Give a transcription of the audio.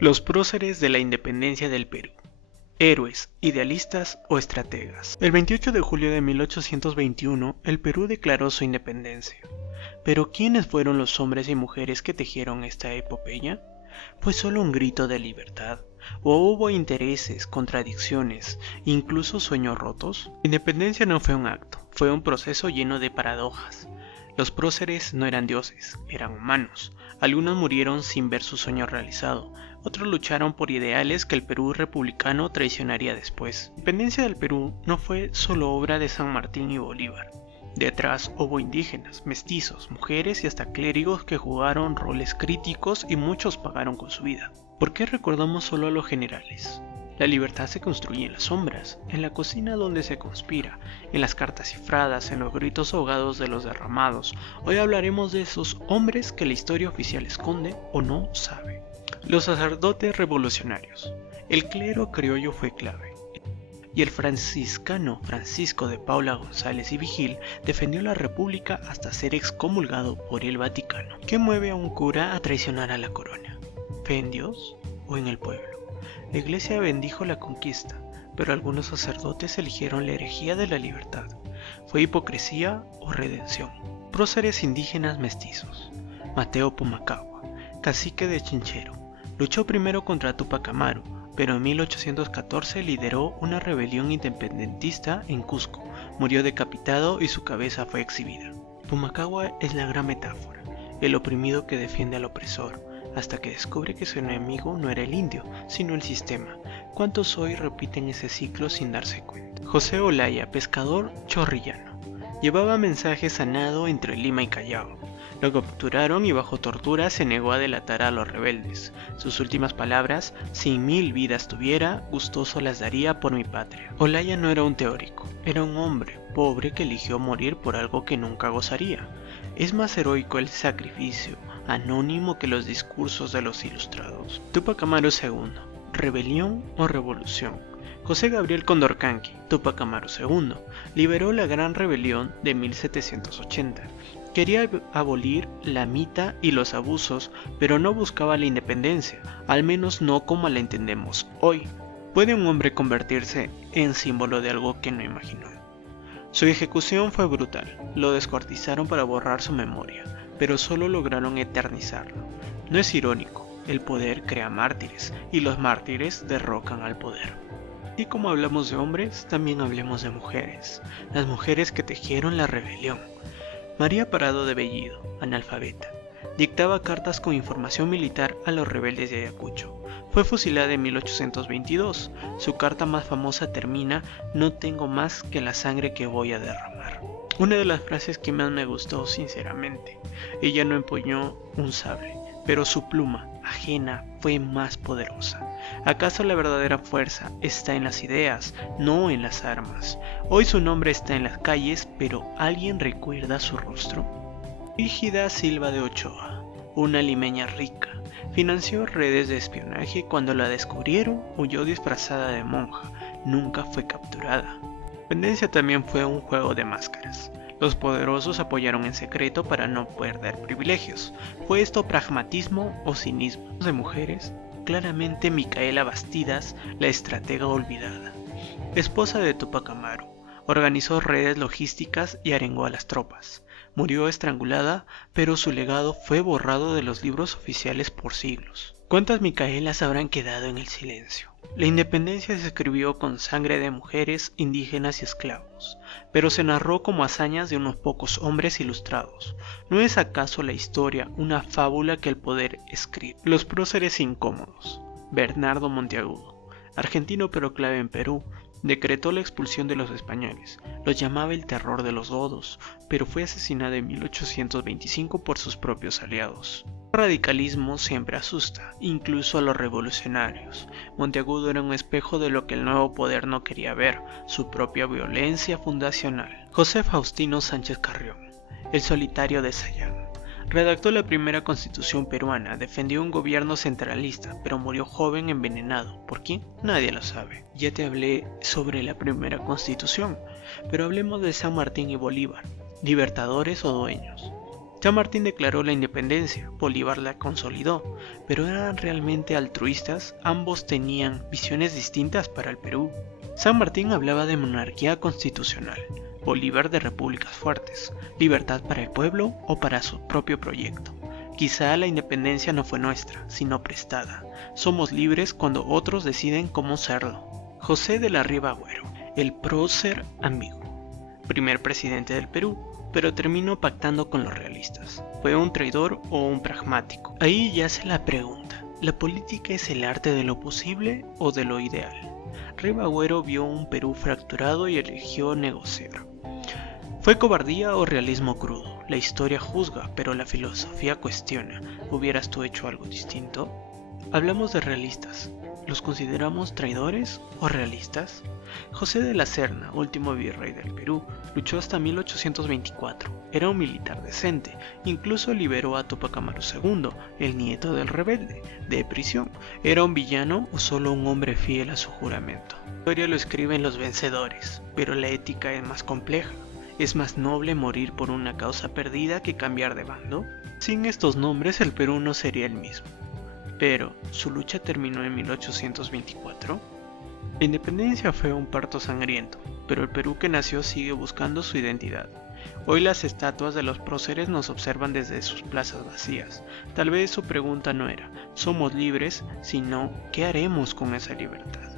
Los próceres de la independencia del Perú. Héroes, idealistas o estrategas. El 28 de julio de 1821, el Perú declaró su independencia. Pero ¿quiénes fueron los hombres y mujeres que tejieron esta epopeya? ¿Fue solo un grito de libertad? ¿O hubo intereses, contradicciones, incluso sueños rotos? La independencia no fue un acto, fue un proceso lleno de paradojas. Los próceres no eran dioses, eran humanos. Algunos murieron sin ver su sueño realizado, otros lucharon por ideales que el Perú republicano traicionaría después. La independencia del Perú no fue solo obra de San Martín y Bolívar. Detrás hubo indígenas, mestizos, mujeres y hasta clérigos que jugaron roles críticos y muchos pagaron con su vida. ¿Por qué recordamos solo a los generales? La libertad se construye en las sombras, en la cocina donde se conspira, en las cartas cifradas, en los gritos ahogados de los derramados. Hoy hablaremos de esos hombres que la historia oficial esconde o no sabe. Los sacerdotes revolucionarios. El clero criollo fue clave. Y el franciscano Francisco de Paula González y Vigil defendió la república hasta ser excomulgado por el Vaticano. ¿Qué mueve a un cura a traicionar a la corona? ¿Fe en Dios o en el pueblo? La iglesia bendijo la conquista, pero algunos sacerdotes eligieron la herejía de la libertad. ¿Fue hipocresía o redención? Próceres indígenas mestizos. Mateo Pumacahua, cacique de Chinchero, luchó primero contra Túpac Amaru, pero en 1814 lideró una rebelión independentista en Cusco. Murió decapitado y su cabeza fue exhibida. Pumacahua es la gran metáfora, el oprimido que defiende al opresor, hasta que descubre que su enemigo no era el indio, sino el sistema. ¿Cuántos hoy repiten ese ciclo sin darse cuenta? José Olaya, pescador chorrillano, llevaba mensajes a nado entre Lima y Callao. Lo capturaron y bajo tortura se negó a delatar a los rebeldes. Sus últimas palabras: si 1000 vidas tuviera, gustoso las daría por mi patria. Olaya no era un teórico, era un hombre pobre que eligió morir por algo que nunca gozaría. Es más heroico el sacrificio anónimo que los discursos de los ilustrados. Túpac Amaru II, rebelión o revolución. José Gabriel Condorcanqui, Túpac Amaru II, liberó la Gran Rebelión de 1780. Quería abolir la mita y los abusos, pero no buscaba la independencia, al menos no como la entendemos hoy. ¿Puede un hombre convertirse en símbolo de algo que no imaginó? Su ejecución fue brutal, lo descuartizaron para borrar su memoria, pero solo lograron eternizarlo. No es irónico, el poder crea mártires, y los mártires derrocan al poder. Y como hablamos de hombres, también hablemos de mujeres, las mujeres que tejieron la rebelión. María Parado de Bellido, analfabeta, dictaba cartas con información militar a los rebeldes de Ayacucho. Fue fusilada en 1822. Su carta más famosa termina: no tengo más que la sangre que voy a derramar. Una de las frases que más me gustó sinceramente. Ella no empuñó un sable, pero su pluma, ajena, fue más poderosa. ¿Acaso la verdadera fuerza está en las ideas, no en las armas? Hoy su nombre está en las calles, pero ¿alguien recuerda su rostro? Brígida Silva de Ochoa, una limeña rica, financió redes de espionaje. Cuando la descubrieron, huyó disfrazada de monja, nunca fue capturada. La independencia también fue un juego de máscaras. Los poderosos apoyaron en secreto para no perder privilegios. ¿Fue esto pragmatismo o cinismo? De mujeres, claramente Micaela Bastidas, la estratega olvidada. Esposa de Túpac Amaru, organizó redes logísticas y arengó a las tropas. Murió estrangulada, pero su legado fue borrado de los libros oficiales por siglos. ¿Cuántas Micaelas habrán quedado en el silencio? La independencia se escribió con sangre de mujeres, indígenas y esclavos, pero se narró como hazañas de unos pocos hombres ilustrados. ¿No es acaso la historia una fábula que el poder escribe? Los próceres incómodos. Bernardo Monteagudo, argentino pero clave en Perú, decretó la expulsión de los españoles. Los llamaba el terror de los godos, pero fue asesinado en 1825 por sus propios aliados. El radicalismo siempre asusta, incluso a los revolucionarios. Monteagudo era un espejo de lo que el nuevo poder no quería ver, su propia violencia fundacional. José Faustino Sánchez Carrión, el solitario de Sayán, redactó la primera constitución peruana, defendió un gobierno centralista, pero murió joven envenenado. ¿Por quién? Nadie lo sabe. Ya te hablé sobre la primera constitución, pero hablemos de San Martín y Bolívar, libertadores o dueños. San Martín declaró la independencia, Bolívar la consolidó, pero ¿eran realmente altruistas? Ambos tenían visiones distintas para el Perú. San Martín hablaba de monarquía constitucional, Bolívar de repúblicas fuertes, libertad para el pueblo o para su propio proyecto. Quizá la independencia no fue nuestra, sino prestada. Somos libres cuando otros deciden cómo serlo. José de la Riva Agüero, el prócer amigo, primer presidente del Perú, pero terminó pactando con los realistas. ¿Fue un traidor o un pragmático? Ahí yace la pregunta. ¿La política es el arte de lo posible o de lo ideal? Riva Agüero vio un Perú fracturado y eligió negociar. ¿Fue cobardía o realismo crudo? La historia juzga, pero la filosofía cuestiona. ¿Hubieras tú hecho algo distinto? Hablamos de realistas. ¿Los consideramos traidores o realistas? José de la Serna, último virrey del Perú, luchó hasta 1824. Era un militar decente, incluso liberó a Tupac Amaru II, el nieto del rebelde, de prisión. ¿Era un villano o solo un hombre fiel a su juramento? La historia lo escriben los vencedores, pero la ética es más compleja. ¿Es más noble morir por una causa perdida que cambiar de bando? Sin estos nombres el Perú no sería el mismo. Pero, ¿su lucha terminó en 1824? La independencia fue un parto sangriento, pero el Perú que nació sigue buscando su identidad. Hoy las estatuas de los próceres nos observan desde sus plazas vacías. Tal vez su pregunta no era, ¿somos libres?, sino, ¿qué haremos con esa libertad?